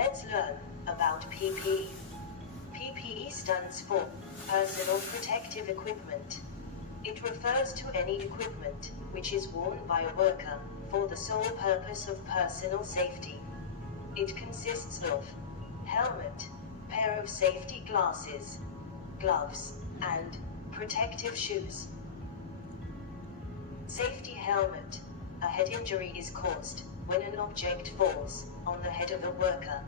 Let's learn about PPE. PPE stands for Personal Protective Equipment. It refers to any equipment which is worn by a worker for the sole purpose of personal safety. It consists of helmet, pair of safety glasses, gloves, and protective shoes. Safety helmet. A head injury is caused when an object falls on the head of a worker.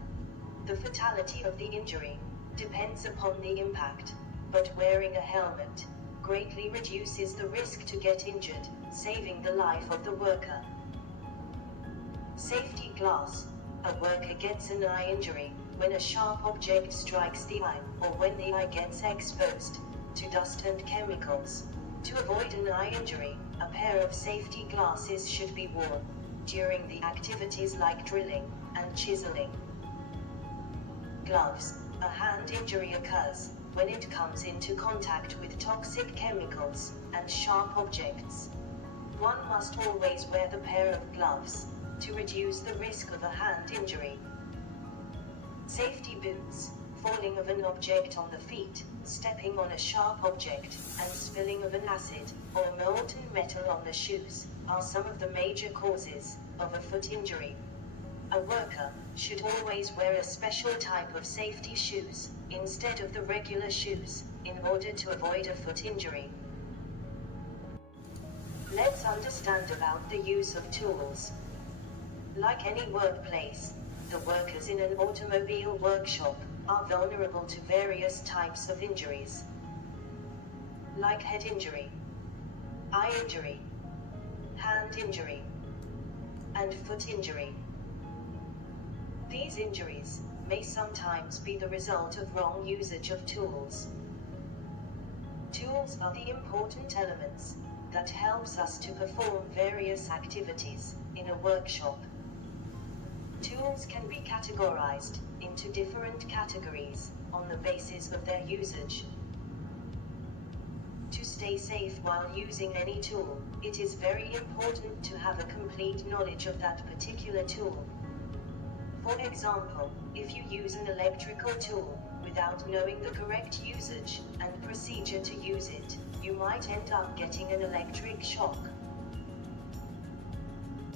The fatality of the injury depends upon the impact, but wearing a helmet greatly reduces the risk to get injured, saving the life of the worker. Safety glass. A worker gets an eye injury when a sharp object strikes the eye, or when the eye gets exposed to dust and chemicals. To avoid an eye injury, a pair of safety glasses should be worn during the activities like drilling and chiseling. Gloves. A hand injury occurs when it comes into contact with toxic chemicals and sharp objects. One must always wear the pair of gloves to reduce the risk of a hand injury. Safety boots. Falling of an object on the feet, stepping on a sharp object, and spilling of an acid or molten metal on the shoes are some of the major causes of a foot injury. A worker should always wear a special type of safety shoes instead of the regular shoes in order to avoid a foot injury. Let's understand about the use of tools. Like any workplace, the workers in an automobile workshop are vulnerable to various types of injuries, like head injury, eye injury, hand injury, and foot injury. These injuries may sometimes be the result of wrong usage of tools. Tools are the important elements that helps us to perform various activities in a workshop. Tools can be categorized into different categories on the basis of their usage. To stay safe while using any tool, it is very important to have a complete knowledge of that particular tool. For example, if you use an electrical tool without knowing the correct usage and procedure to use it, you might end up getting an electric shock.